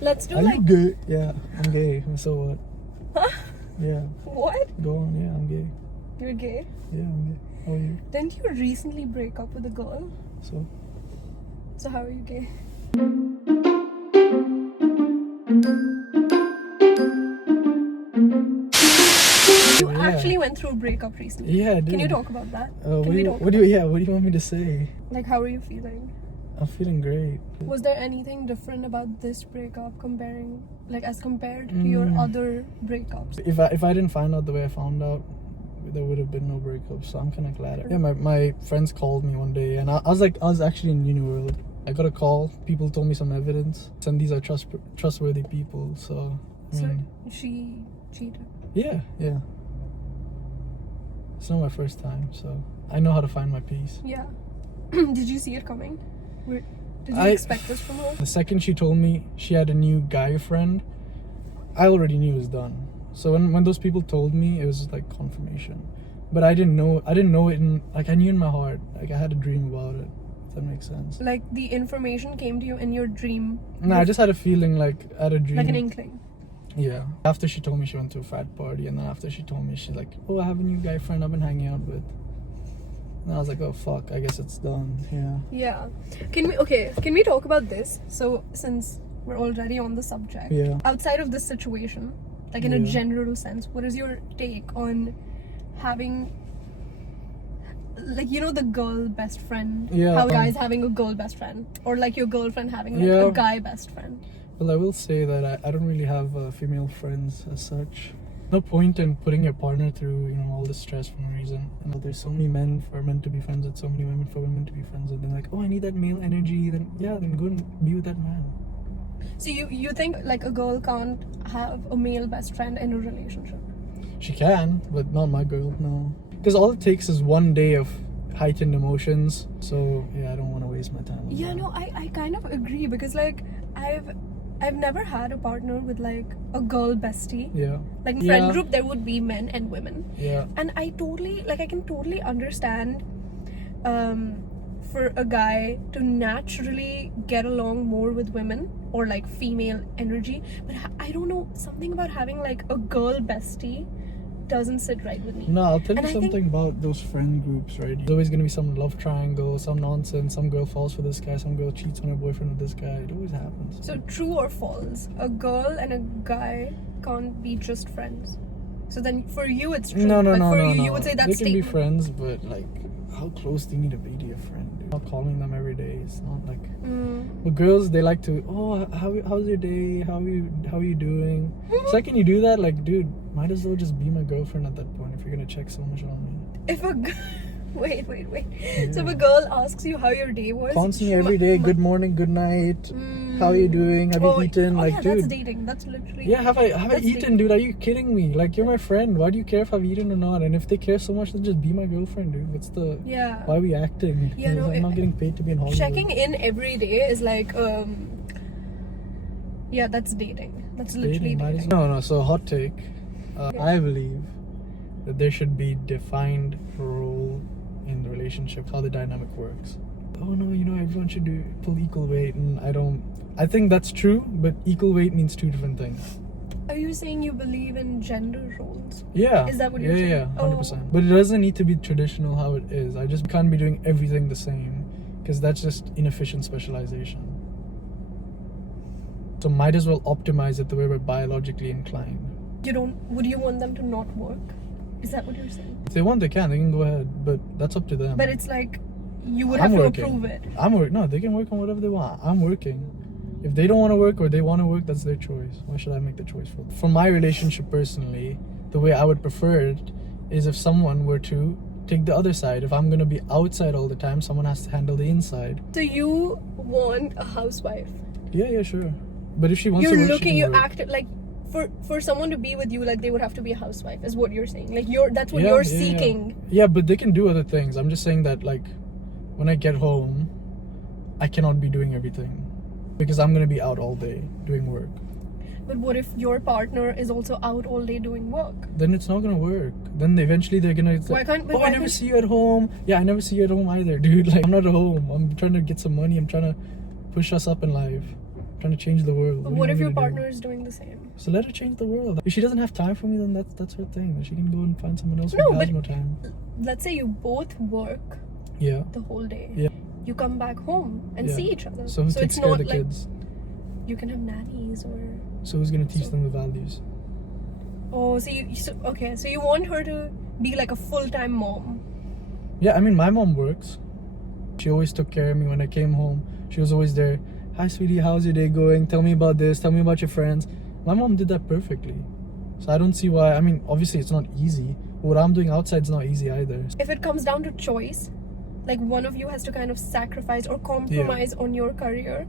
Let's do Are like... you gay? Yeah, I'm gay. So what? Huh? Yeah. What? Go on. Yeah, I'm gay. You're gay? Yeah, I'm gay. How are you? Didn't you recently break up with a girl? So? So how are you gay? You actually went through a breakup recently. Yeah, I did. Can you talk about that? What do you want me to say? Like, how are you feeling? I'm feeling great. Was there anything different about this breakup as compared to your other breakups? If I didn't find out the way I found out, there would have been no breakup. So I'm kind of glad. Yeah, my friends called me one day, and I was actually in Uniworld. I got a call. People told me some evidence, and these are trustworthy people. So She cheated. Yeah. It's not my first time, so I know how to find my peace. Yeah. Did you see it coming? Did you expect this from her? The second she told me she had a new guy friend, I already knew it was done. So when those people told me, it was like confirmation. But I didn't know it I knew in my heart. Like I had a dream about it. If that makes sense. Like the information came to you in your dream? No, I just had a feeling like I had a dream. Like an inkling? Yeah. After she told me she went to a frat party, and then after she told me, she's like, oh, I have a new guy friend I've been hanging out with. And I was like, oh fuck, I guess it's done. Yeah. Can we talk about this? So since we're already on the subject, outside of this situation, like in a general sense, what is your take on having, like, you know, the girl best friend? How guys having a girl best friend, or like your girlfriend having like a guy best friend? Well, I will say that I don't really have female friends as such. No point in putting your partner through, all this stress for no reason. And there's so many men for men to be friends with, so many women for women to be friends with. They're like, oh, I need that male energy. Then go and be with that man. So you think like a girl can't have a male best friend in a relationship? She can, but not my girl, no. Because all it takes is one day of heightened emotions. So I don't want to waste my time on that. No, I kind of agree, because like I've never had a partner with like a girl bestie. Yeah. Like in friend group there would be men and women. Yeah. And I can totally understand for a guy to naturally get along more with women or like female energy, but I don't know, something about having like a girl bestie doesn't sit right with me. No, I'll tell you something about those friend groups, right? There's always going to be some love triangle, some nonsense, some girl falls for this guy, some girl cheats on her boyfriend with this guy. It always happens. So true or false, a girl and a guy can't be just friends? So then for you it's true, no, you would say that's they can be friends, but like how close do you need to be to your friend? Dude? Not calling them every day. It's not like but girls, they like to, how's your day, how are you doing? Second you do that, like, dude, might as well just be my girlfriend at that point if you're gonna check so much on me. If a wait so if a girl asks you how your day was constantly every day, good morning, good night, how are you doing, have you eaten, dude, that's dating, that's literally have I eaten, dating. Dude, are you kidding me? Like, you're my friend, why do you care if I've eaten or not? And if they care so much, then just be my girlfriend, dude. What's the why are we acting? I'm not getting paid to be in Hollywood. Checking in every day is like that's dating. That's literally dating. No, so hot take. I believe that there should be defined role in the relationship, how the dynamic works. Oh no, everyone should pull equal weight, and I think that's true, but equal weight means two different things. Are you saying you believe in gender roles? Yeah. Is that what you're saying? Yeah, 100%. But it doesn't need to be traditional how it is. I just can't be doing everything the same, because that's just inefficient specialization. So might as well optimize it the way we're biologically inclined. Would you want them to not work? Is that what you're saying? If they want, they can go ahead, but that's up to them. But it's like, you would have to approve it. No, they can work on whatever they want. I'm working. If they don't want to work or they want to work, that's their choice. Why should I make the choice for them? For my relationship personally, the way I would prefer it is if someone were to take the other side. If I'm going to be outside all the time, someone has to handle the inside. So you want a housewife? Yeah, sure. But if she wants to work, you act like, for someone to be with you, like, they would have to be a housewife, is what you're saying. Like, that's what you're seeking. Yeah, but they can do other things. I'm just saying that, like, when I get home, I cannot be doing everything, because I'm going to be out all day doing work. But what if your partner is also out all day doing work? Then it's not going to work. Then eventually they're going to... I never see you at home. Yeah, I never see you at home either, dude. Like, I'm not at home. I'm trying to get some money. I'm trying to push us up in life. trying to change the world. But what if your partner is doing the same? So let her change the world. If she doesn't have time for me, then that's her thing. She can go and find someone else who has more time. Let's say you both work the whole day. Yeah. You come back home and see each other. So who takes care of the kids? You can have nannies or... So who's going to teach them the values? Oh, so you want her to be like a full-time mom? Yeah, I mean, my mom works. She always took care of me when I came home. She was always there. Hi, sweetie, how's your day going? Tell me about this. Tell me about your friends. My mom did that perfectly. So I don't see why. I mean, obviously it's not easy. What I'm doing outside is not easy either. If it comes down to choice, like one of you has to kind of sacrifice or compromise on your career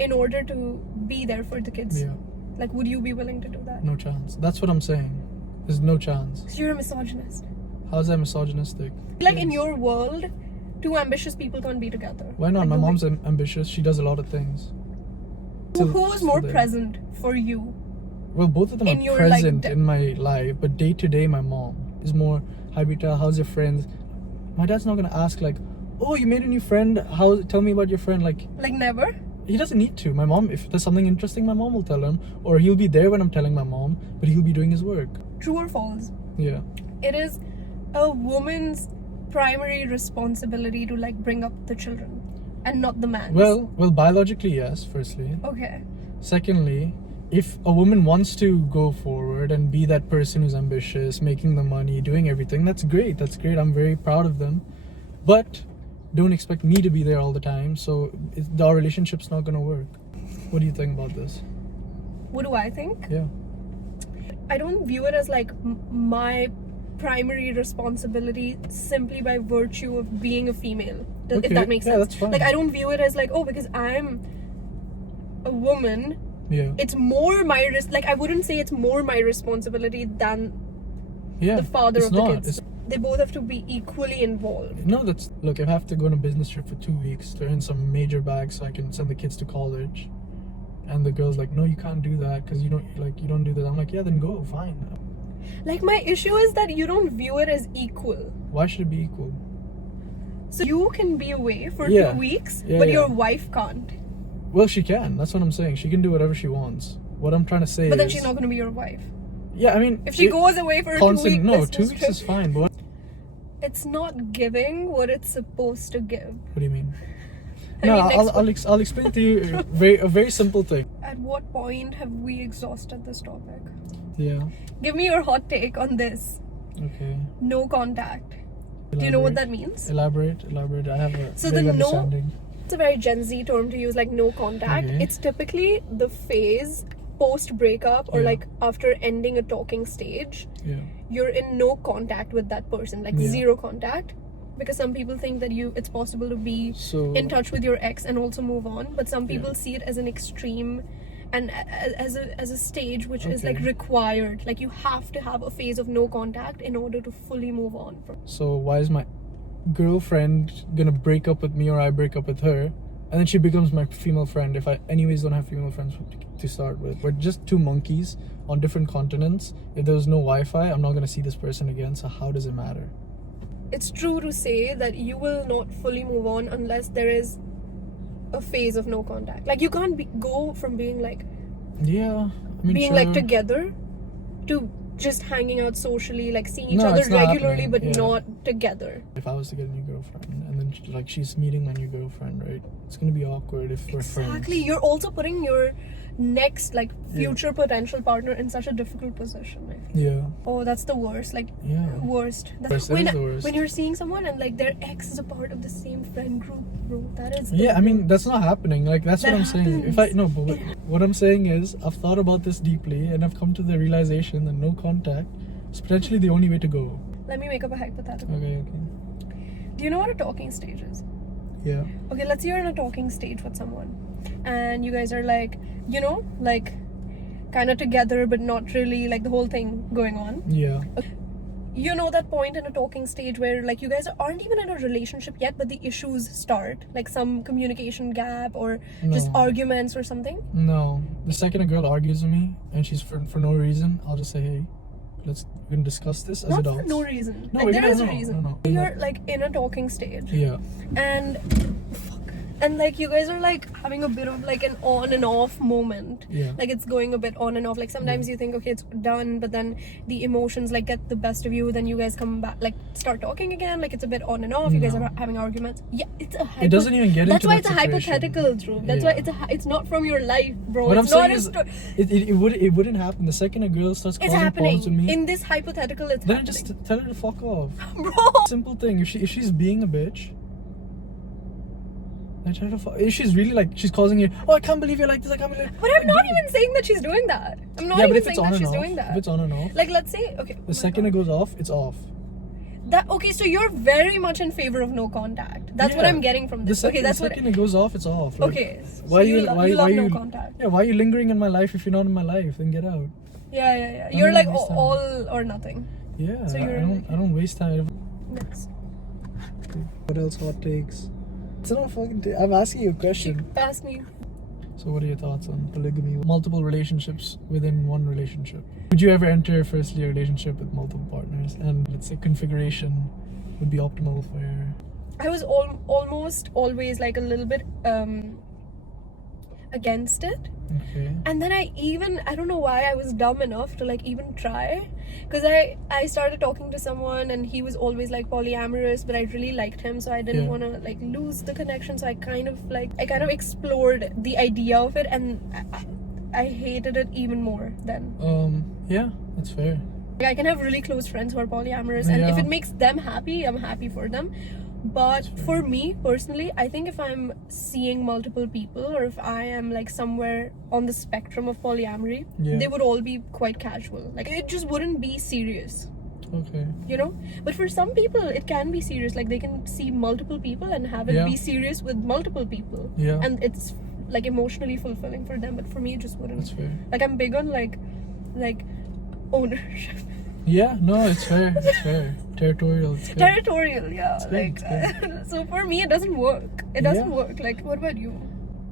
in order to be there for the kids. Yeah. Like, would you be willing to do that? No chance. That's what I'm saying. There's no chance. So you're a misogynist. How's that misogynistic? Like, in your world, two ambitious people can't be together. Why not? My mom's ambitious. She does a lot of things. Who's more present for you? Well, both of them are present in my life, but day to day, my mom is more, hi Beta, how's your friends? My dad's not gonna ask like, oh, you made a new friend, tell me about your friend. Like never? He doesn't need to. My mom, if there's something interesting, my mom will tell him, or he'll be there when I'm telling my mom, but he'll be doing his work. True or false? Yeah. It is a woman's primary responsibility to like bring up the children and not the man's. Well, biologically, yes, firstly. Okay. Secondly, if a woman wants to go forward and be that person who's ambitious, making the money, doing everything, that's great. I'm very proud of them. But don't expect me to be there all the time. So our relationship's not going to work. What do you think about this? What do I think? Yeah. I don't view it as like my primary responsibility simply by virtue of being a female. If that makes sense. That's fine. Like, I don't view it as like, oh, because I'm a woman, it's more my like I wouldn't say it's more my responsibility than the father of the kids. They both have to be equally involved. No, look, if I have to go on a business trip for 2 weeks to earn some major bags so I can send the kids to college, and the girl's like, no, you can't do that because you don't do that. I'm like, yeah, then go, fine. Like, my issue is that you don't view it as equal. Why should it be equal? So you can be away for 2 weeks, but your wife can't. Well, she can. That's what I'm saying. She can do whatever she wants. What I'm trying to say is... But then she's not going to be your wife. Yeah, I mean... If she goes away for 2 weeks... No, 2 weeks is fine, but... It's not giving what it's supposed to give. What do you mean? I'll explain to you a very simple thing. At what point have we exhausted this topic? Yeah. Give me your hot take on this. Okay. No contact. Do you know what that means? Elaborate. I have a vague understanding. It's a very Gen Z term to use, like no contact. Okay. It's typically the phase post breakup or like after ending a talking stage. Yeah. You're in no contact with that person, like zero contact. Because some people think that it's possible to be in touch with your ex and also move on, but some people see it as an extreme and as a stage which is like required. Like, you have to have a phase of no contact in order to fully move on. So why is my girlfriend gonna break up with me, or I break up with her, and then she becomes my female friend if I anyways don't have female friends to start with? We're just two monkeys on different continents. If there was no Wi-Fi, I'm not gonna see this person again, so how does it matter? It's true to say that you will not fully move on unless there is a phase of no contact. Like, you can't go from being like like together to just hanging out socially, like seeing each other regularly, but not together. If I was to get a new girlfriend and then she's meeting my new girlfriend, right? It's gonna be awkward if we're friends. Exactly. You're also putting your next future potential partner in such a difficult position. I feel. Yeah. Oh, that's the worst. Worst. That's the worst. When you're seeing someone and like their ex is a part of the same friend group, bro. That is. I mean, that's not happening. Like, that's what I'm saying. But what I'm saying is, I've thought about this deeply and I've come to the realization that no contact is potentially the only way to go. Let me make up a hypothetical. Okay. Do you know what a talking stage is? Yeah. Okay, let's say you're in a talking stage with someone and you guys are like, kind of together but not really, like the whole thing going on. Yeah. You know that point in a talking stage where like you guys aren't even in a relationship yet, but the issues start, like some communication gap or just arguments or something? No. The second a girl argues with me and she's for no reason, I'll just say, hey, we can discuss this as adults. Not for no reason. No, there is a reason. No. You're like in a talking stage. Yeah. And And like you guys are like having a bit of like an on and off moment. Yeah. Like it's going a bit on and off. Like sometimes you think, okay, it's done, but then the emotions like get the best of you. Then you guys come back, like start talking again. Like it's a bit on and off. You guys are having arguments. Yeah, it's a. It doesn't even get That's into why that it's a situation. hypothetical, Dhruv. That's why it's not from your life, bro. What it's I'm not saying is, it wouldn't happen. The second a girl starts it's calling happening. to me, In this hypothetical, it's then happening. just tell her to fuck off. Bro. Simple thing. If she's being a bitch, then tell her to fuck. If she's really like she's causing you, oh I can't believe you're like this. I can't believe. But I'm not even saying that she's doing that. I'm not Yeah, but even if it's saying on that and she's off, doing that. if it's on and off, Like let's say, okay. the second it goes off, it's off. That okay, so you're very much in favor of no contact. That's what Yeah. I'm getting from this. The Okay, that's the what. second it goes off, it's off. Like, Okay, why so you love no contact. Yeah, why are you lingering in my life if you're not in my life? Then get out. Yeah. I You're don't like understand. all or nothing. Yeah, So you're I don't waste time. Next. What else? Hot takes? It's not fucking. I'm asking you a question. Ask me. So, what are your thoughts on polygamy? Multiple relationships within one relationship. Would you ever enter, firstly, a relationship with multiple partners? And let's say configuration would be optimal for your. I was almost always like a little bit against it. Okay. And then I don't know why I was dumb enough to like even try, because I started talking to someone and he was always like polyamorous, but I really liked him, so I didn't want to like lose the connection, so I kind of explored the idea of it, and I hated it even more then. Yeah, that's fair. Like, I can have really close friends who are polyamorous, and if it makes them happy, I'm happy for them. But for me personally, I think if I'm seeing multiple people, or if I am like somewhere on the spectrum of polyamory, they would all be quite casual. Like it just wouldn't be serious. Okay. You know? But for some people, it can be serious. Like they can see multiple people and have it be serious with multiple people. Yeah. And it's like emotionally fulfilling for them. But for me, it just wouldn't. That's fair. Like I'm big on like ownership. Yeah, no, it's fair. It's fair. Territorial. It's good. Territorial, yeah. It's Like good. so for me, it doesn't work. It doesn't work. Like, what about you?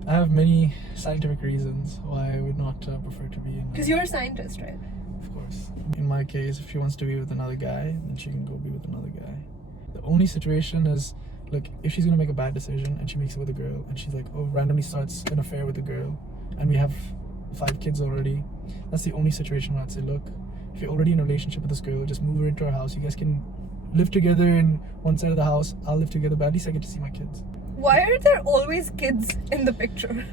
I have many scientific reasons why I would not prefer to be in. Because you're a scientist, right? Of course. In my case, if she wants to be with another guy, then she can go be with another guy. The only situation is, look, if she's gonna make a bad decision and she makes it with a girl, and she's like, oh, randomly starts an affair with a girl, and we have 5 kids already. That's the only situation where I'd say, look, if you're already in a relationship with this girl, just move her into our house. You guys can live together in one side of the house. I'll live together, but at least I get to see my kids. Why are there always kids in the picture?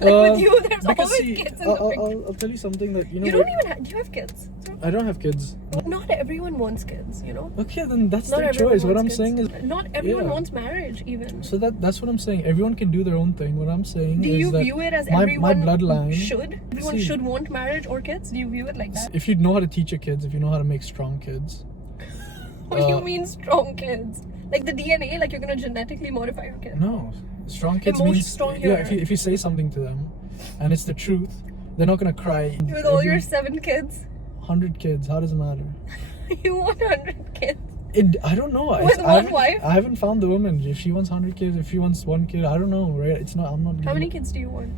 Like with you, there's always kids in the picture. I'll tell you something that You don't even do you have kids? I don't have kids. Not everyone wants kids, you know? Okay, then that's Not their everyone choice. What I'm wants saying kids. is, not everyone wants marriage even. so that's what I'm saying. Everyone can do their own thing. What I'm saying Do is you that view it as my everyone bloodline should? Everyone should want marriage or kids? Do you view it like that? If you know how to teach your kids, if you know how to make strong kids. What do you mean strong kids? Like the DNA, like you're gonna genetically modify your kid? No, strong kids means if you say something to them, and it's the truth, they're not gonna cry. With all your 7 kids? 100 kids, how does it matter? You want 100 kids? I don't know. With one wife? I haven't found the woman. If she wants 100 kids, if she wants 1 kid, I don't know, right? I'm not. How many kids do you want?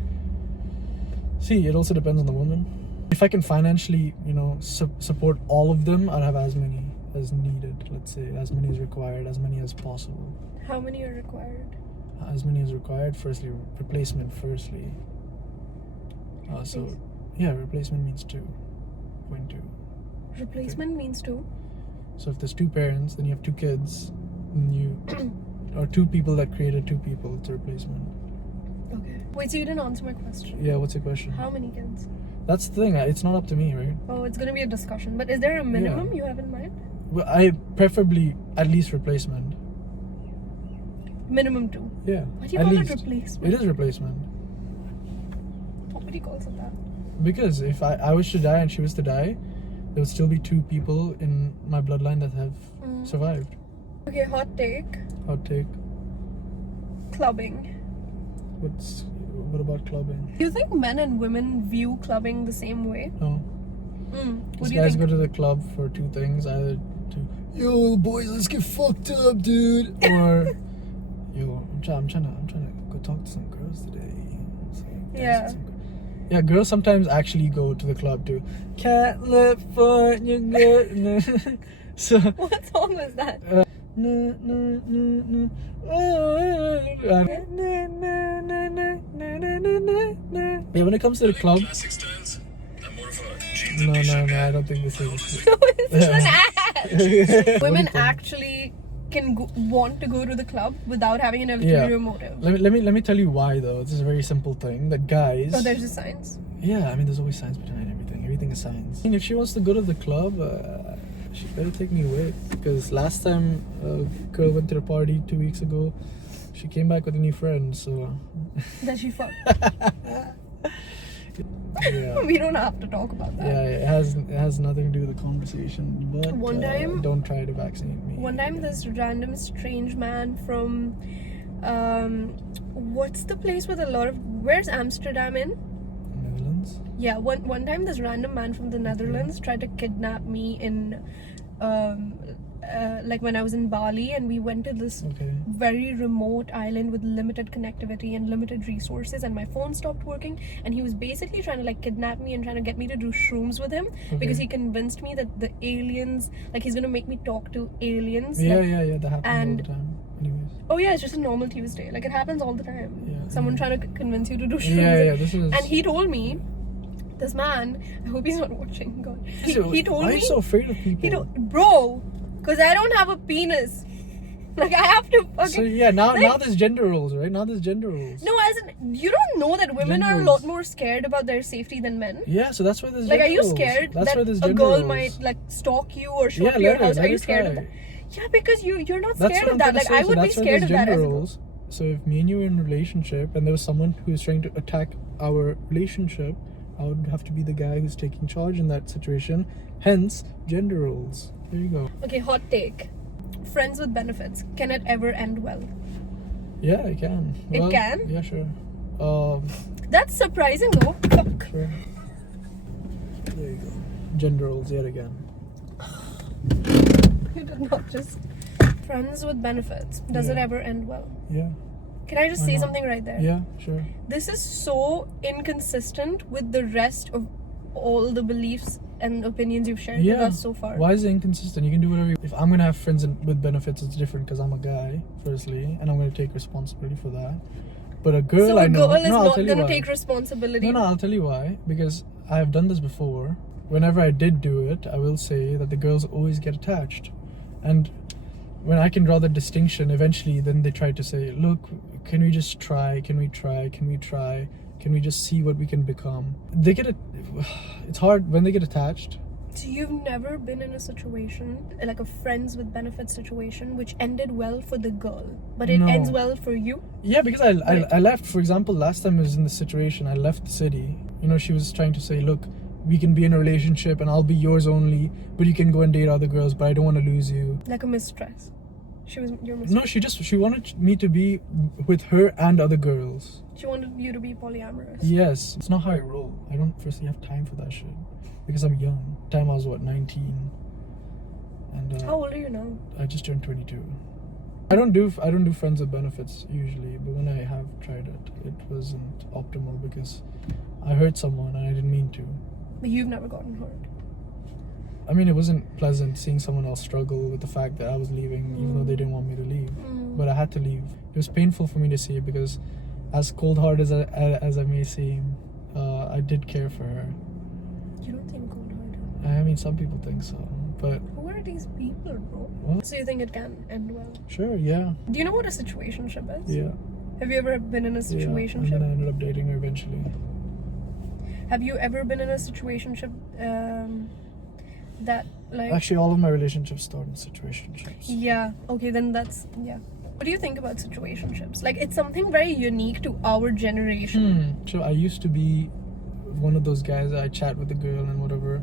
See, it also depends on the woman. If I can financially, support all of them, I'd have as many as needed. Let's say as many as required, as many as possible. How many are required? As many as required. Firstly, replacement. Replacement means 2.2. Replacement means 2. So if there's 2 parents, then you have 2 kids, and or 2 people that created 2 people. It's a replacement. Okay. Wait, so you didn't answer my question. Yeah, what's your question? How many kids? That's the thing. It's not up to me, right? Oh, it's gonna be a discussion. But is there a minimum you have in mind? Well, I preferably at least replacement. Minimum 2. Yeah. Why do you call it replacement? It is replacement. Nobody calls it that. Because if I was to die and she was to die, there would still be 2 people in my bloodline that have survived. Okay, hot take. Hot take. Clubbing. What about clubbing? Do you think men and women view clubbing the same way? No. What These do you guys think? go to the club for 2 things. Either to, yo boys, let's get fucked up, dude, or yo, I'm trying to go talk to some girls today. Yeah. Yeah, girls sometimes actually go to the club too. Can't live for you good. So What song was that? no, no, no, no. Yeah, when it comes to the club. No, I don't think this is. No, it's an ad. Women actually can want to go to the club without having an ulterior motive. Let me tell you why though. This is a very simple thing that guys. Oh, there's a science. Yeah, I mean, there's always science behind everything. Everything is science. I mean, if she wants to go to the club, she better take me with. Because last time a girl went to the party 2 weeks ago, she came back with a new friend. So. That she fucked. Yeah. We don't have to talk about that. Yeah, it has nothing to do with the conversation. But one time, don't try to vaccinate me. One time, this random strange man from, what's the place with a lot of? Where's Amsterdam in? Netherlands. Yeah, one time this random man from the Netherlands tried to kidnap me in, like when I was in Bali, and we went to this very remote island with limited connectivity and limited resources, and my phone stopped working, and he was basically trying to like kidnap me and trying to get me to do shrooms with him because he convinced me that the aliens, like he's gonna make me talk to aliens. Yeah, like, that happens all the time. Anyways. Oh yeah, it's just a normal Tuesday. Like it happens all the time. Yeah. Someone trying to convince you to do shrooms. Yeah, this is. And he told me, this man, I hope he's not watching. God, he told me. Why are you so afraid of people? Bro, because I don't have a penis. Like I have to. Okay. So yeah, now there's gender roles, right? Now there's gender roles. No, as in, you don't know that women are a lot more scared about their safety than men. Yeah, so that's why there's like, gender are you roles. scared That's that a girl might like stalk you or show up to your house? Are you scared of that? Yeah, because you're not scared of that. Like I would be scared of that as a girl. So if me and you were in a relationship and there was someone who's trying to attack our relationship, I would have to be the guy who's taking charge in that situation. Hence, gender roles. There you go. Okay, hot take. Friends with benefits. Can it ever end well? Yeah, it can. Well, it can? Yeah, sure. That's surprising though. Sure. There you go. Gender roles yet again. You did not just... Friends with benefits. Does it ever end well? Yeah. Can I just say something right there? Yeah, sure. This is so inconsistent with the rest of all the beliefs and opinions you've shared with us so far. Why is it inconsistent? You can do whatever if I'm gonna have friends with benefits, it's different because I'm a guy, firstly, and I'm gonna take responsibility for that. But a girl, I know, girl is not gonna take responsibility. No, I'll tell you why. Because I have done this before. Whenever I did do it, I will say that the girls always get attached, and when I can draw the distinction, eventually, then they try to say, "Look, can we just try? Can we try? Can we try? Can we just see what we can become?" They get it. It's hard when they get attached. So you've never been in a situation, like a friends with benefits situation, which ended well for the girl, but it ends well for you? Yeah, because I left. For example, last time I was in this situation, I left the city. You know, she was trying to say, "Look, we can be in a relationship and I'll be yours only, but you can go and date other girls, but I don't want to lose you." Like a mistress. She was your mistress. No, she wanted me to be with her and other girls. She wanted you to be polyamorous. Yes. It's not how I roll. I don't firstly have time for that shit. Because I'm young. Time I was 19. And how old are you now? I just turned 22. I don't do friends with benefits usually, but when I have tried it, it wasn't optimal because I hurt someone and I didn't mean to. But you've never gotten hurt. I mean, it wasn't pleasant seeing someone else struggle with the fact that I was leaving, even though they didn't want me to leave. But I had to leave. It was painful for me to see because, as cold-hearted as I may seem, I did care for her. You don't think cold-hearted? I mean, some people think so, but... Who are these people, bro? What? So you think it can end well? Sure, yeah. Do you know what a situationship is? Yeah. Have you ever been in a situationship? Yeah, and then I ended up dating her eventually. Have you ever been in a situationship that like... Actually, all of my relationships start in situationships. Yeah, okay, then that's... Yeah. What do you think about situationships? Like, it's something very unique to our generation. So I used to be one of those guys that I chat with a girl and whatever.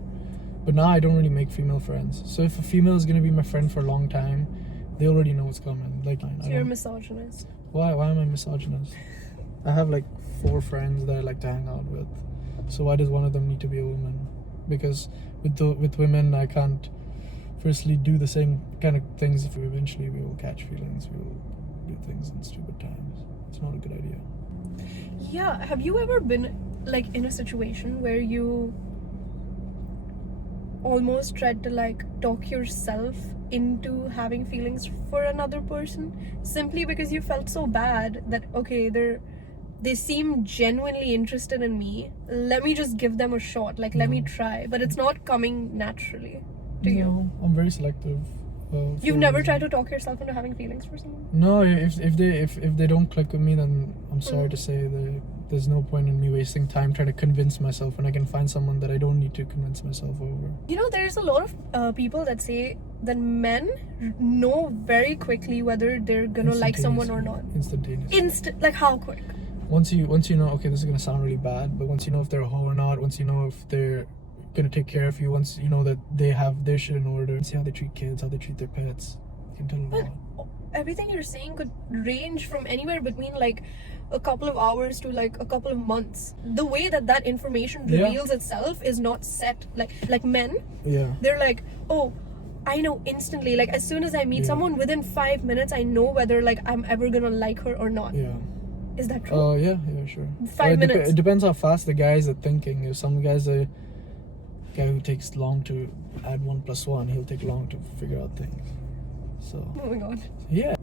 But now I don't really make female friends. So if a female is going to be my friend for a long time, they already know what's coming. Like, so you're a misogynist. Why am I misogynist? I have like 4 friends that I like to hang out with. So why does one of them need to be a woman? Because with women, I can't firstly do the same kind of things. If eventually we will catch feelings, we will do things in stupid times. It's not a good idea. Yeah, have you ever been like in a situation where you almost tried to like talk yourself into having feelings for another person simply because you felt so bad that, okay, they seem genuinely interested in me, let me just give them a shot, like let me try, but it's not coming naturally to you. No, I'm very selective. You've never tried to talk yourself into having feelings for someone? No, if they don't click with me, then I'm sorry to say there's no point in me wasting time trying to convince myself when I can find someone that I don't need to convince myself over. You know, there's a lot of people that say that men know very quickly whether they're gonna like someone or not. Instantaneously. Like how quick? Once you know, okay, this is gonna sound really bad, but once you know if they're a hoe or not, once you know if they're gonna take care of you, once you know that they have their shit in order, see how they treat kids, how they treat their pets, you can tell a lot. Everything you're saying could range from anywhere between like a couple of hours to like a couple of months. The way that information reveals itself is not set. Like men, they're like, oh, I know instantly, like as soon as I meet someone, within 5 minutes I know whether like I'm ever gonna like her or not. Is that true? Yeah, sure. 5 minutes. It depends how fast the guys are thinking. If some guys are guy who takes long to add 1 + 1, he'll take long to figure out things. So oh my god. Yeah.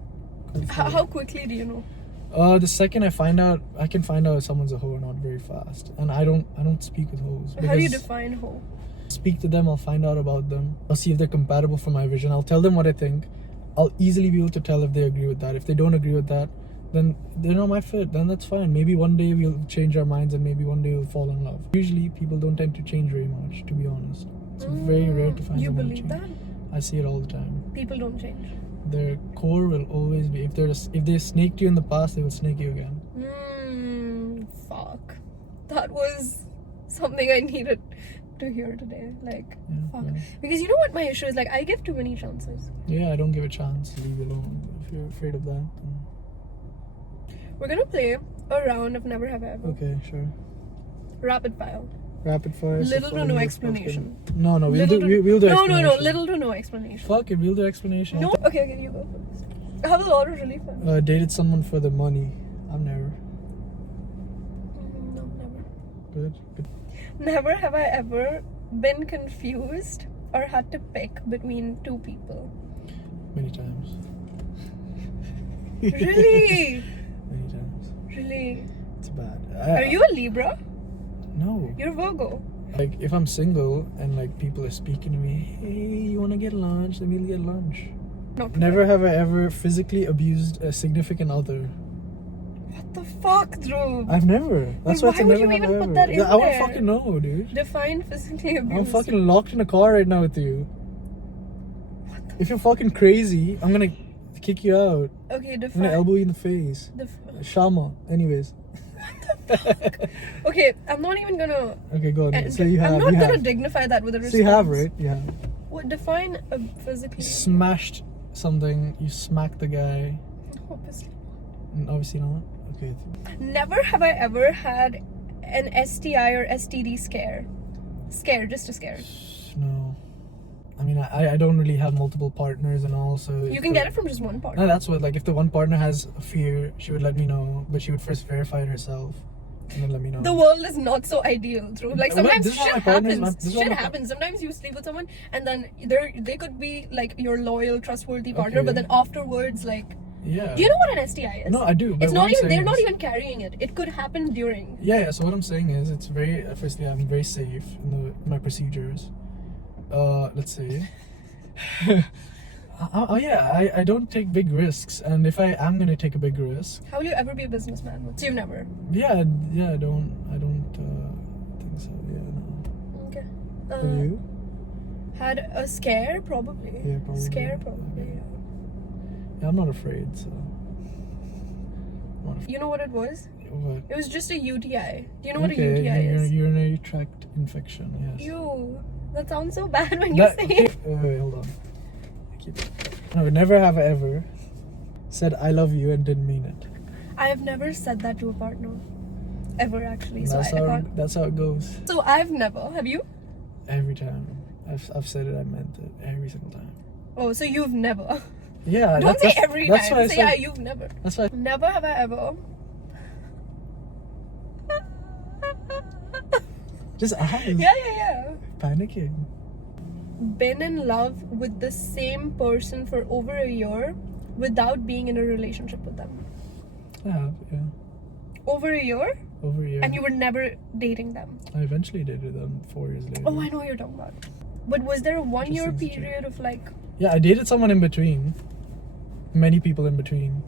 How quickly do you know? The second I can find out if someone's a hoe or not very fast. And I don't speak with hoes. How do you define hoe? Speak to them, I'll find out about them. I'll see if they're compatible for my vision. I'll tell them what I think. I'll easily be able to tell if they agree with that. If they don't agree with that, then they're not my fit. Then that's fine. Maybe one day we'll change our minds and maybe one day we'll fall in love. Usually people don't tend to change very much, to be honest. It's very rare to find someone to change. You believe that? I see it all the time. People don't change. Their core will always be, if they snaked you in the past, they will snake you again. Fuck. That was something I needed to hear today. Like, fuck. Yeah. Because you know what my issue is? Like, I give too many chances. Yeah, I don't give a chance. Leave it alone. If you're afraid of that, then... We're gonna play a round of Never Have I Ever. Okay, sure. Rapid fire. Rapid fire. Little to no explanation. No, we'll do explanation. No, little to no explanation. Fuck it, we'll do explanation. No? Okay, you go first. How was auto really fun? Dated someone for the money. I've never. No, never. Good. Never have I ever been confused or had to pick between two people. Many times. Really? Many times. Really? It's bad. Are you a Libra? No. You're Virgo. Like, if I'm single and like people are speaking to me, hey, you wanna get lunch? Then we'll get lunch. Never have I ever physically abused a significant other. What the fuck, Dhruv? I've never. That's why would you even put that in there? I wanna fucking know, dude. Define physically abused. I'm fucking locked in a car right now with you. If you're fucking crazy, I'm gonna kick you out. Okay, define. I'm gonna elbow you in the face. Shama. Anyways. What the fuck? Okay, I'm not even gonna... Okay, go on. So you have. I'm not gonna dignify that with a response. So you have, right? Yeah. What, define physically? Smashed something. You smacked the guy. Obviously not. Obviously not. Okay. Never have I ever had an STI or STD scare. Just a scare. No. I mean, I don't really have multiple partners and all, so... You can get it from just one partner. No, that's what, like, if the one partner has a fear, she would let me know, but she would first verify it herself, and then let me know. The world is not so ideal, true. Like, sometimes shit happens. Sometimes you sleep with someone, and then they could be, like, your loyal, trustworthy partner, but then afterwards, like... Yeah. Do you know what an STI is? No, I do. But it's not even, they're not even carrying it. It could happen during. Yeah, so what I'm saying is, it's very, firstly, I'm very safe in my procedures. Let's see. I don't take big risks, and if I am gonna take a big risk, how will you ever be a businessman? So you've never. I don't think so. Yeah, no. Okay. Have you had a scare? Probably. Yeah, probably. Scare, probably. Okay. Yeah, I'm not afraid. So. You know what it was? What? It was just a UTI. Do you know what a UTI is? Urinary tract infection. Yes. Ew. That sounds so bad when you say it. Wait, hold on. No, never have I ever said I love you and didn't mean it. I have never said that to a partner. Ever, actually. That's how it goes. So I've never. Have you? Every time. I've said it, I meant it. Every single time. Oh, so you've never. Yeah. Don't say every time. Say said, yeah, you've never. That's why. Never have I ever. Just ask. Yeah. Panicking. been in love with the same person for over a year without being in a relationship with them? I have, yeah. Over a year? Over a year. And you were never dating them? I eventually dated them 4 years later. Oh, I know what you're talking about. But was there a 1 year period of like... Yeah, I dated someone in between. Many people in between.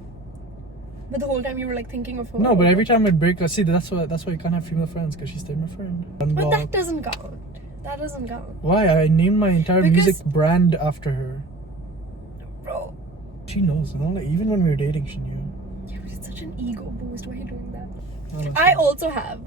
But the whole time you were like thinking of her? No, but every time I'd break, see, that's why you can't have female friends, because she stayed my friend. But that doesn't count. That doesn't count. Why? I named my entire music brand after her. Bro. She knows. You know, like, even when we were dating, she knew. Yeah, but it's such an ego boost. Why are you doing that? Oh, I also have.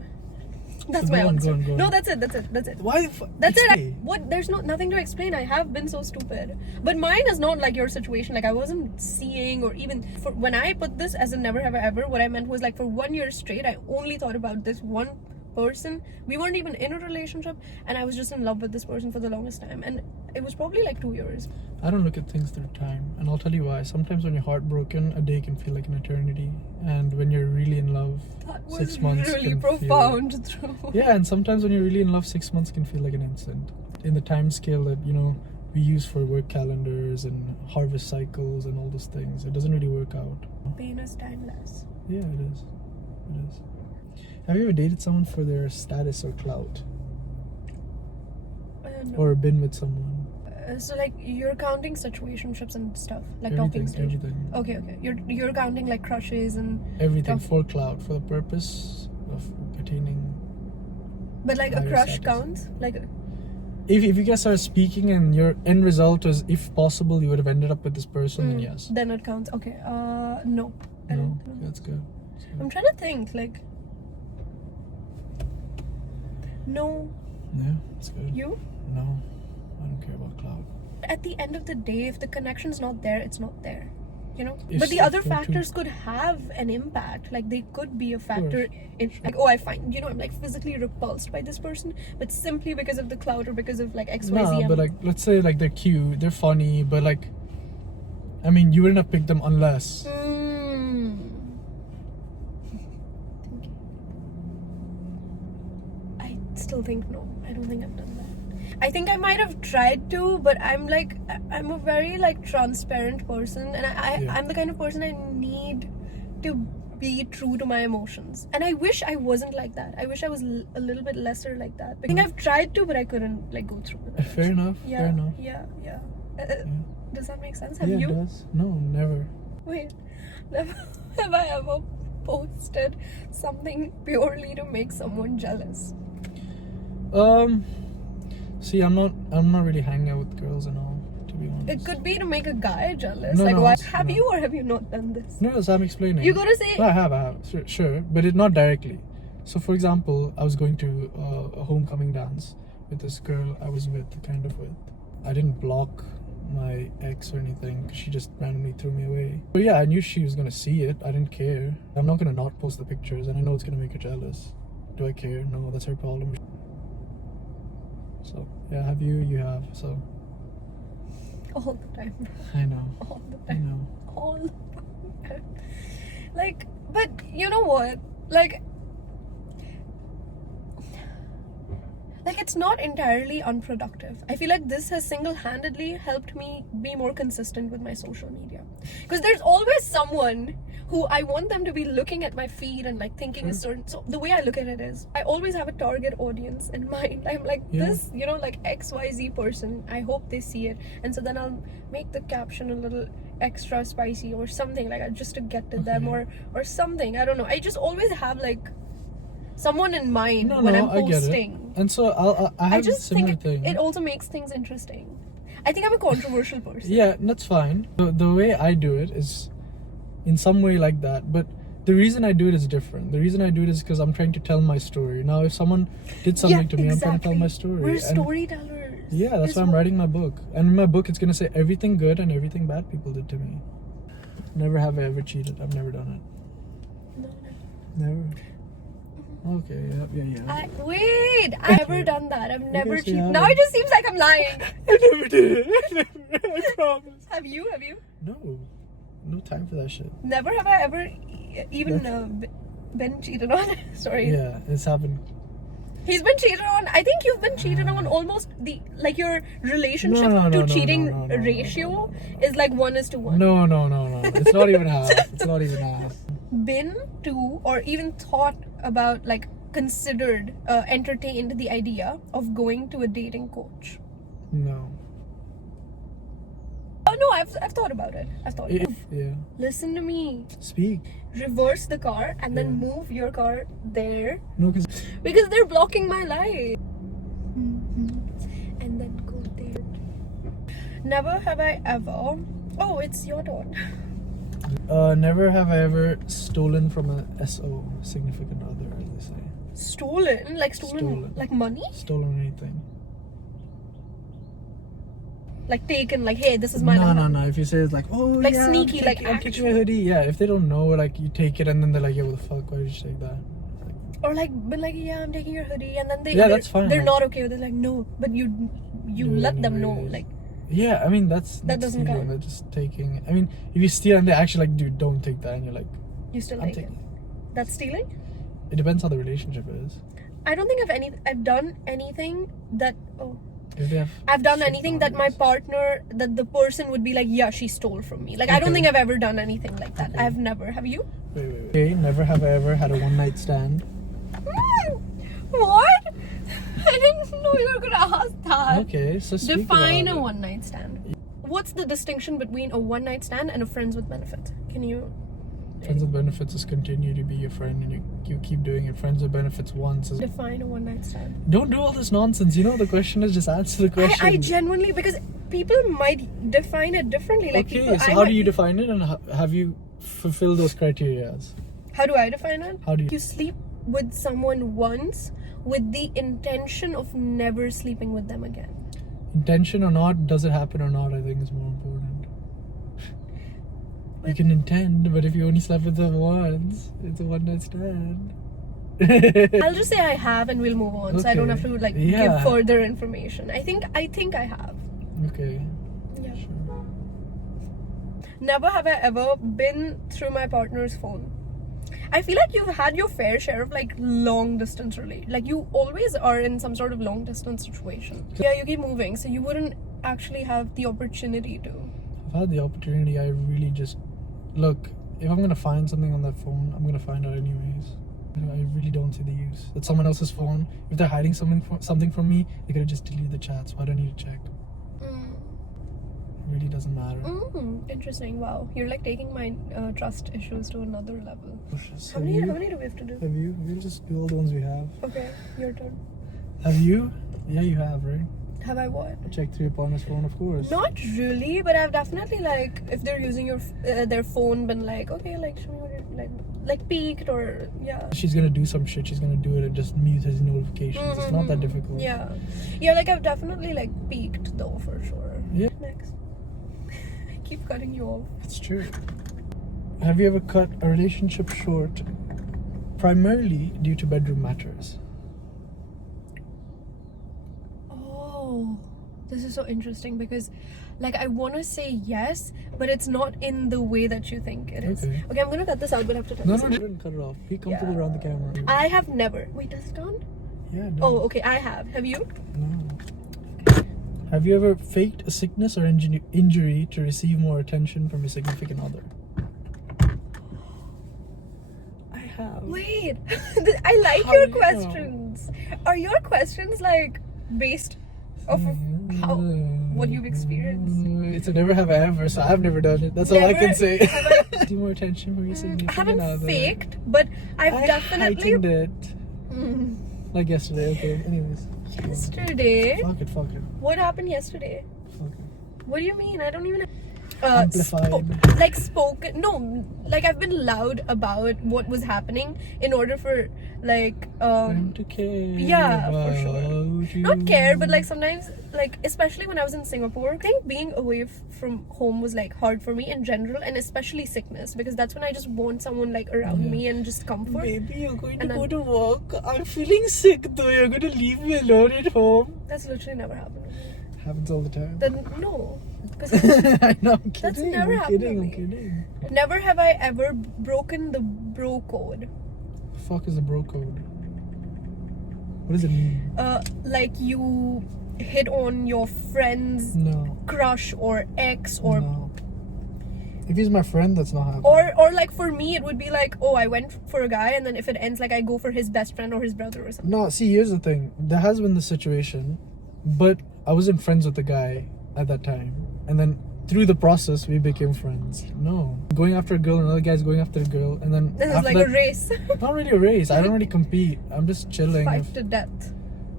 That's so my go on, answer. go on, go on. No, that's it. Why? That's it. What? There's nothing to explain. I have been so stupid. But mine is not like your situation. Like I wasn't seeing, or even for when I put this as a never have I ever, what I meant was like for 1 year straight, I only thought about this one person. We weren't even in a relationship, and I was just in love with this person for the longest time, and it was probably like 2 years. I don't look at things through time, and I'll tell you why. Sometimes when you're heartbroken, a day can feel like an eternity, and when you're really in love, That 6 months really can profound. feel... Yeah, and sometimes when you're really in love, 6 months can feel like an instant. In the time scale that, you know, we use for work calendars and harvest cycles and all those things, it doesn't really work out. Pain is timeless. Yeah, it is. It is. Have you ever dated someone for their status or clout? No. Or been with someone? So like you're counting situationships and stuff, like Everything, talking stage. everything. Okay. You're counting like crushes and Everything talking. for clout, for the purpose of attaining. But like a higher crush status. counts? Like If you guys are speaking and your end result was, if possible, you would have ended up with this person, then yes. Then it counts. Okay. No. I No, don't know. that's good. That's good. I'm trying to think. Like. No. Yeah, that's good. You? No, I don't care about clout. At the end of the day, if the connection's not there, it's not there. You know? If But the so, other then factors could have an impact. Like they could be a factor in like, oh, I find, you know, I'm like physically repulsed by this person, but simply because of the clout or because of like XYZ. No, but like, let's say like they're cute, they're funny, but like, I mean, you wouldn't have picked them unless. I still think no. I don't think I've done that. I think I might have tried to, but I'm like, I'm a very like transparent person, and I'm the kind of person I need to be true to my emotions, and I wish I wasn't like that. I wish I was a little bit lesser like that. I think I've tried to, but I couldn't like go through with it. Fair enough. Yeah, Fair enough. yeah. Does that make sense? Have Yeah, you? it does. No, never. Wait, never have I ever posted something purely to make someone jealous? See, I'm not really hanging out with girls and all, to be honest. It could be to make a guy jealous. No, like, no, why it's have not. you or have you not done this? No, so I'm explaining. You gotta say. No, I have. Sure, but not directly. So, for example, I was going to a homecoming dance with this girl I was with. I didn't block my ex or anything, 'cause she just randomly threw me away. But yeah, I knew she was gonna see it. I didn't care. I'm not gonna not post the pictures, and I know it's gonna make her jealous. Do I care? No, that's her problem. So yeah, have you? You have. So All the time. I know. All the I time. know. All the time. Like, but you know what? Like it's not entirely unproductive. I feel like this has single-handedly helped me be more consistent with my social media, because there's always someone who I want them to be looking at my feed and like thinking a certain. So the way I look at it is, I always have a target audience in mind. I'm like, this, you know, like XYZ person, I hope they see it, and so then I'll make the caption a little extra spicy or something like that, just to get to them, or something. I don't know. I just always have like someone in mind when I'm posting. I get it. And so I have a similar thing. It also makes things interesting. I think I'm a controversial person. Yeah, that's fine. The way I do it is in some way like that, but the reason I do it is different. The reason I do it is because I'm trying to tell my story. Now, if someone did something to me, I'm trying to tell my story. We're storytellers. Yeah, that's why I'm writing my book. And in my book, it's going to say everything good and everything bad people did to me. Never have I ever cheated. I've never done it. No. Never. Okay, yeah. I've never done that. I've never guess cheated. you Now it just seems like I'm lying. I never did it. I promise. Have you? No time for that shit. Never have I ever even been cheated on. Sorry. Yeah, it's happened. He's been cheated on. I think you've been cheated on almost your relationship to cheating ratio is like 1:1. No. It's not even half. It's not even half. Been to or even thought about, like, considered, entertained the idea of going to a dating coach? No. Oh no, I've thought about it. Yeah. Listen to me. Speak. Reverse the car and then move your car there. No, because they're blocking my light. And then go there. Never have I ever. Oh, it's your turn. Never have I ever stolen from a SO, significant other, as they say. Stolen? Like stolen. Like money? Stolen anything. Like taken, like, hey, this is mine. No. If you say it's like, oh, like yeah, sneaky, I'm taking a hoodie. Yeah, if they don't know, like, you take it and then they're like, yeah, what the fuck? Why did you take that? Or like, but like, yeah, I'm taking your hoodie, and then that's fine. They're not okay with it. Like, no, but you let them know, like. Yeah, I mean that doesn't stealing, count. They're just taking. I mean, if you steal and they actually like, dude, don't take that, and you're like, you still take it. That's stealing. It depends how the relationship is. I don't think I've done anything that. Oh. I've done anything that my partner, that the person would be like, yeah, she stole from me. Like, okay. I don't think I've ever done anything like that. Okay. I've never. Have you? Wait. Okay, never have I ever had a one-night stand. What? I didn't know you were gonna ask that. Okay, so define a one-night stand. What's the distinction between a one-night stand and a friends with benefit? Can you? Friends with benefits is continue to be your friend and you keep doing it. Friends with benefits once is... Define a one-night stand. Don't do all this nonsense. You know the question is, just answer the question. I genuinely, because people might define it differently. Like, okay, so how do you define it, and have you fulfilled those criteria? How do I define it? How do you sleep with someone once with the intention of never sleeping with them again? Intention or not, does it happen or not, I think is more important. You can intend, but if you only slept with them once, it's a one-night stand. I'll just say I have, and we'll move on, okay. So I don't have to give further information. I think I have. Okay. Yeah. Sure. Never have I ever been through my partner's phone. I feel like you've had your fair share of like long distance like you always are in some sort of long distance situation. Yeah, you keep moving, so you wouldn't actually have the opportunity to. I've had the opportunity. I really just look. If I'm gonna find something on that phone, I'm gonna find out anyways. I really don't see the use. It's someone else's phone. If they're hiding something from me, they could have just deleted the chats. Why do I need to check? It really doesn't matter. Interesting. Wow, you're like taking my trust issues to another level. How many do we have to do? Have you? We'll just do all the ones we have. Okay, your turn. Have you? Yeah, you have, right? Have I what? Checked through your partner's phone, of course. Not really, but I've definitely, like, if they're using your their phone, been like, okay, like, show me what you're like peeked, or yeah. She's gonna do some shit. She's gonna do it and just mute his notifications. It's not that difficult. Yeah, like I've definitely like peeked though, for sure. Yeah. Next. I keep cutting you off. It's true. Have you ever cut a relationship short primarily due to bedroom matters? This is so interesting because, like, I want to say yes, but it's not in the way that you think it is. Okay, I'm gonna cut this out, but I have to cut this out. No, cut it off. Be comfortable around the camera. I have never. Wait, does it on? Yeah. No. Oh, okay. I have. Have you? No. Have you ever faked a sickness or injury to receive more attention from your significant other? I have. Wait, I like your questions. Are your questions like based off of what you've experienced? It's a never have I ever, so I've never done it. That's all I can say. See more attention from your significant other. I haven't faked, but I definitely heightened it. Like yesterday. Okay. Anyways. Yesterday. Fuck it. What happened yesterday? Fuck it. What do you mean? I don't even. Amplified. Spoken. No, like I've been loud about what was happening in order for like to care. Yeah, for sure. Not care, but like sometimes, like especially when I was in Singapore, I think being away from home was like hard for me in general, and especially sickness, because that's when I just want someone like around me and just comfort. Baby, you're going to go to work. I'm feeling sick though. You're going to leave me alone at home. That's literally never happened to me. Happens all the time. Then no. I know, I'm kidding. That's never happened to me. I'm kidding. Never have I ever broken the bro code. The fuck is a bro code? What does it mean? Like you hit on your friend's crush or ex or. No. If he's my friend, that's not happening. Or like for me, it would be like, oh, I went for a guy, and then if it ends, like I go for his best friend or his brother or something. No, see, here's the thing. There has been the situation, but I wasn't friends with the guy at that time, and then through the process we became friends. No, going after a girl, another guy's going after a girl, and then this is like a race. Not really a race. I don't really compete. I'm just chilling. Fight to death.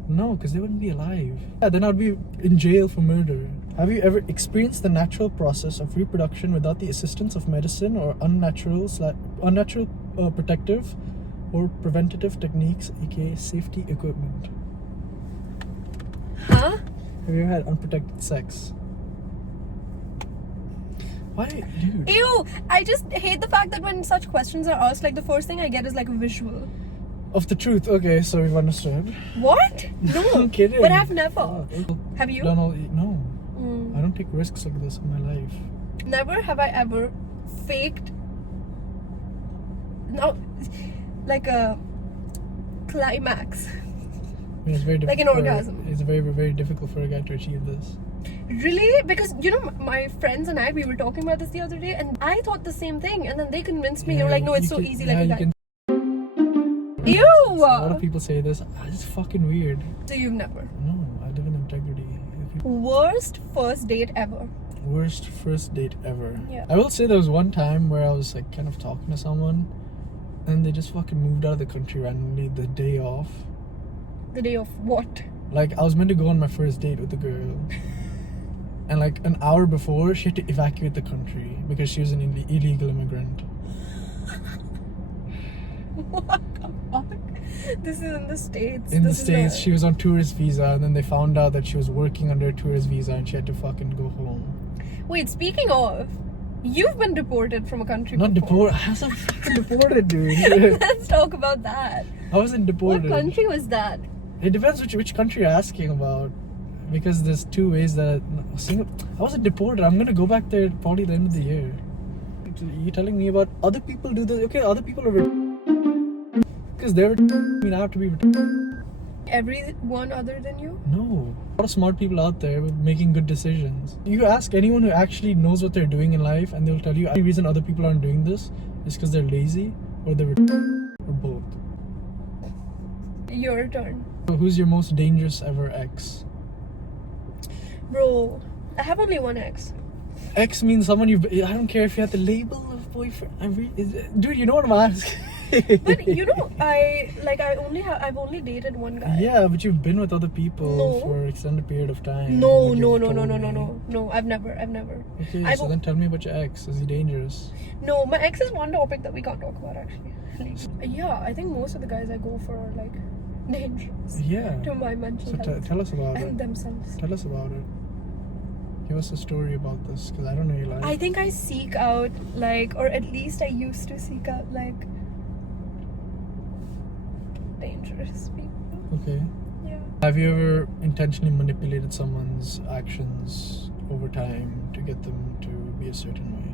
No, because they wouldn't be alive. Yeah, then I'd be in jail for murder. Have you ever experienced the natural process of reproduction without the assistance of medicine or unnatural protective or preventative techniques, aka safety equipment? Huh? Have you ever had unprotected sex? Why, dude? Ew! I just hate the fact that when such questions are asked, like the first thing I get is like a visual. Of the truth. Okay, so we've understood. What? No. I'm kidding. But I've never. Oh, have you? No. I don't take risks like this in my life. Never have I ever faked. No, like a climax. I mean, it's very difficult. Like an orgasm. It's very, very difficult for a guy to achieve this. Really? Because you know, my friends and we were talking about this the other day, and I thought the same thing, and then they convinced me. They were like, "No, it's so easy, like a guy." Ew! A lot of people say this. It's fucking weird. So you've never? No, I live in integrity. Worst first date ever. Worst first date ever. Yeah. I will say there was one time where I was like kind of talking to someone, and they just fucking moved out of the country randomly the day off. The day of what? Like I was meant to go on my first date with the girl. And like an hour before, she had to evacuate the country because she was an illegal immigrant. What the fuck? This is in the States. In the States, she was on tourist visa, and then they found out that she was working under a tourist visa, and she had to fucking go home. Wait, speaking of, you've been deported from a country Not before. deported. I wasn't fucking deported, dude. Let's talk about that. I wasn't deported. What country was that? It depends which country you're asking about. Because there's two ways that I wasn't deported. I'm gonna go back there probably the end of the year. You're telling me about other people do this? Okay, other people are because they're I mean, I have to be Everyone other than you? No. A lot of smart people out there making good decisions. You ask anyone who actually knows what they're doing in life, and they'll tell you the only reason other people aren't doing this is because they're lazy or they're or both. Your turn. So who's your most dangerous ever ex? Bro, I have only one ex. Ex means someone you. I don't care if you have the label of boyfriend. Dude, you know what I'm asking. But you know, I've only dated one guy. Yeah, but you've been with other people for an extended period of time. No, I've never. Okay, so then tell me about your ex. Is he dangerous? No, my ex is one topic that we can't talk about actually. Yeah, I think most of the guys I go for are like dangerous. Yeah. To my mental health. Tell us about it. And themselves. Tell us about it. Give us a story about this, because I don't know your life. I think I seek out or at least I used to seek out dangerous people. Okay. Yeah. Have you ever intentionally manipulated someone's actions over time to get them to be a certain way?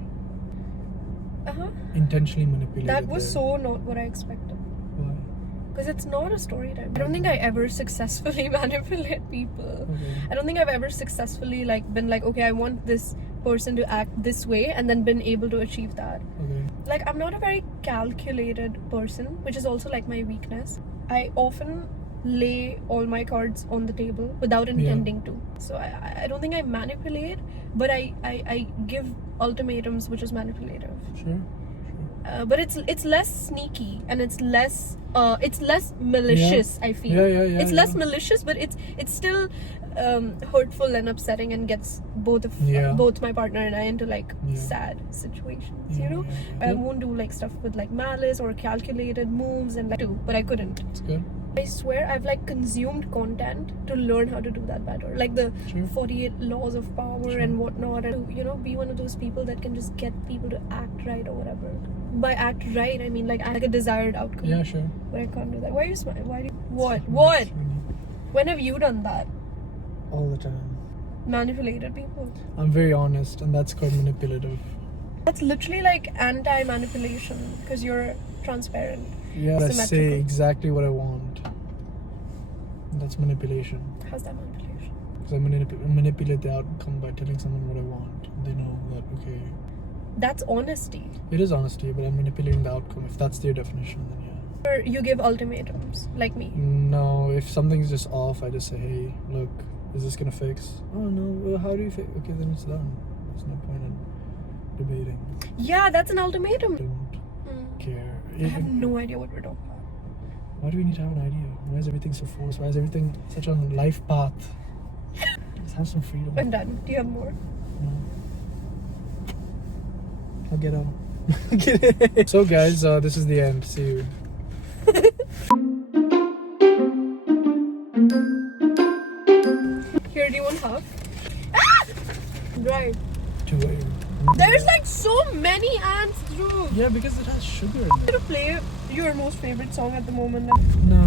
Intentionally manipulated. That was so not what I expected. Why? Because it's not a story time. I don't think I ever successfully manipulate people. Okay. I don't think I've ever successfully been okay, I want this person to act this way, and then been able to achieve that. Okay. I'm not a very calculated person, which is also my weakness. I often lay all my cards on the table without intending to. So I don't think I manipulate, but I give ultimatums, which is manipulative. Sure. But it's less sneaky, and it's less malicious. I feel it's less malicious, but it's still hurtful and upsetting, and gets both my partner and I into sad situations. You know, I won't do stuff with malice or calculated moves and but I couldn't. It's good. I swear I've consumed content to learn how to do that better, the 48 laws of power and whatnot, and be one of those people that can just get people to act right or whatever. By act right, I mean a desired outcome. Yeah, sure. But I can't do that. Why are you smiling? Why do you... What? When have you done that? All the time. Manipulated people? I'm very honest, and that's called manipulative. That's literally anti-manipulation, because you're transparent. Yeah, I say exactly what I want. That's manipulation. How's that manipulation? Because I manipulate the outcome by telling someone what I want. They know that, okay. That's honesty. It is honesty, but I'm manipulating the outcome. If that's their definition, then yeah. Or you give ultimatums, like me. No, if something's just off, I just say, hey, look, is this gonna fix? Oh no, well, how do you fix? Okay, then it's done. There's no point in debating. Yeah, that's an ultimatum. Don't care. I have no idea what we're talking about. Why do we need to have an idea? Why is everything so forced? Why is everything such a life path? Just have some freedom. I'm done. Do you have more? No. I'll get out. So guys, this is the end. See you. Here, do you want half? Ah! Right. To where? There's like so many ants, Dhruv. Yeah, because it has sugar in I'm it. gonna play your most favorite song at the moment. No.